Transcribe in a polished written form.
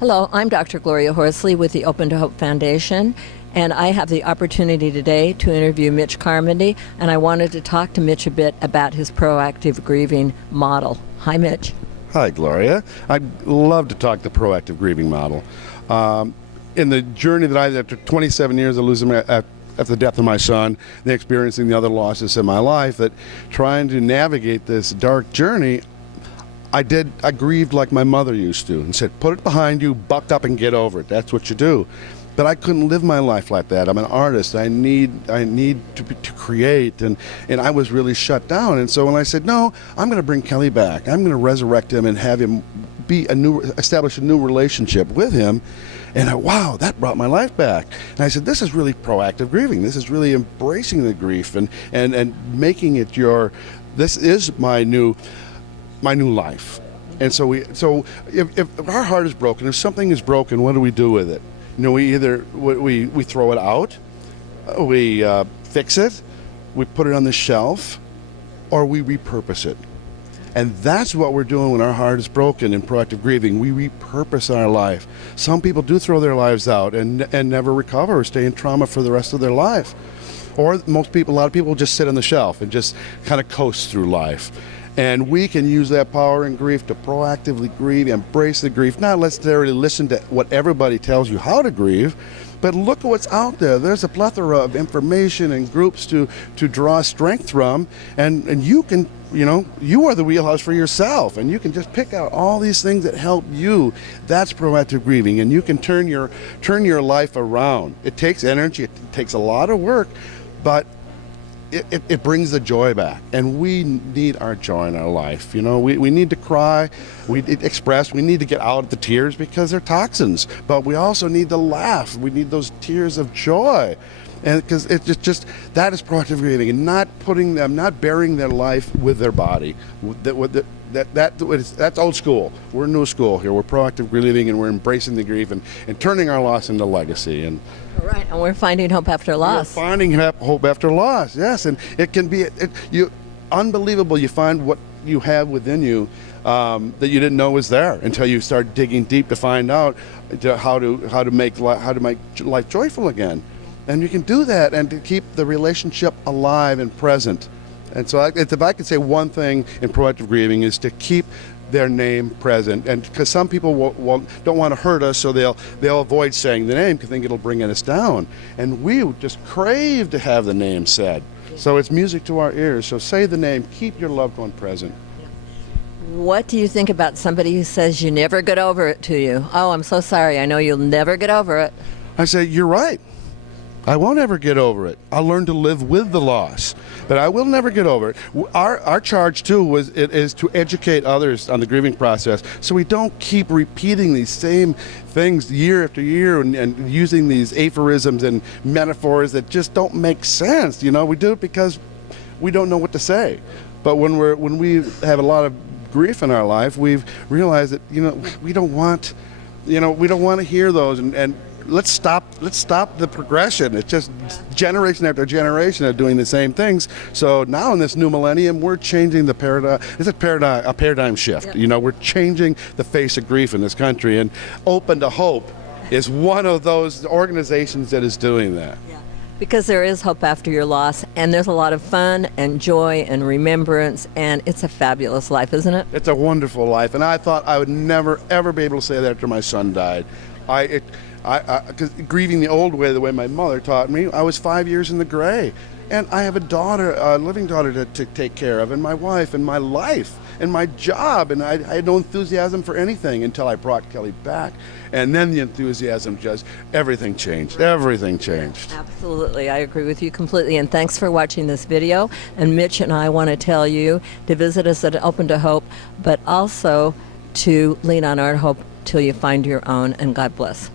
Hello, I'm Dr. Gloria Horsley with the Open to Hope Foundation, and I have the opportunity today to interview Mitch Carmody, and I wanted to talk to Mitch a bit about his proactive grieving model. Hi, Mitch. Hi, Gloria. I'd love to talk the proactive grieving model. In the journey that after 27 years of losing after the death of my son, and experiencing the other losses in my life, that trying to navigate this dark journey, I grieved like my mother used to and said, put it behind you, buck up and get over it. That's what you do. But I couldn't live my life like that. I'm an artist. I need to create, and I was really shut down. And so when I said, no, I'm going to bring Kelly back. I'm going to resurrect him and have him establish a new relationship with him. And wow, that brought my life back. And I said, this is really proactive grieving. This is really embracing the grief and making it this is my new life. And so if our heart is broken, if something is broken, what do we do with it? You know, we throw it out, we fix it, we put it on the shelf, or we repurpose it. And that's what we're doing when our heart is broken in proactive grieving. We repurpose our life. Some people do throw their lives out and never recover or stay in trauma for the rest of their life. Or a lot of people just sit on the shelf and just kind of coast through life. And we can use that power in grief to proactively grieve, embrace the grief, not necessarily listen to what everybody tells you how to grieve, but look at what's out there. There's a plethora of information and groups to draw strength from, and you can, you are the wheelhouse for yourself, and you can just pick out all these things that help you. That's proactive grieving, and you can turn your life around. It takes energy, it takes a lot of work, but it brings the joy back, and we need our joy in our life. We need to cry, we express, we need to get out the tears because they're toxins, but we also need to laugh. We need those tears of joy, and because it's just that is proactive grieving, and not burying their life with their body. That's old school. We're new school here. We're proactive grieving, and we're embracing the grief and turning our loss into legacy. And right, and we're finding hope after loss. We're finding hope after loss, yes. And it can be unbelievable. You find what you have within you that you didn't know was there until you start digging deep to find out how to make life joyful again. And you can do that and to keep the relationship alive and present. And so if I could say one thing in proactive grieving is to keep their name present, and because some people don't want to hurt us, so they'll avoid saying the name because they think it'll bring us down, and we just crave to have the name said. So it's music to our ears. So say the name, keep your loved one present. What do you think about somebody who says you never get over it to you? Oh, I'm so sorry, I know you'll never get over it. I say, you're right. I won't ever get over it. I'll learn to live with the loss, but I will never get over it. Our charge too is to educate others on the grieving process, so we don't keep repeating these same things year after year and using these aphorisms and metaphors that just don't make sense. We do it because we don't know what to say. But when we have a lot of grief in our life, we've realized that we don't want to hear those and Let's stop the progression. It's just generation after generation of doing the same things. So now in this new millennium, we're changing the paradigm. It's a paradigm shift. Yeah. We're changing the face of grief in this country, and Open to Hope is one of those organizations that is doing that. Yeah. Because there is hope after your loss, and there's a lot of fun and joy and remembrance, and it's a fabulous life, isn't it? It's a wonderful life, and I thought I would never, ever be able to say that after my son died. Because grieving the old way, the way my mother taught me, I was 5 years in the gray. And I have a living daughter to take care of, and my wife, and my life, and my job. And I had no enthusiasm for anything until I brought Kelly back. And then the enthusiasm everything changed. Everything changed. Absolutely. I agree with you completely. And thanks for watching this video. And Mitch and I want to tell you to visit us at Open to Hope, but also to lean on our hope till you find your own, and God bless.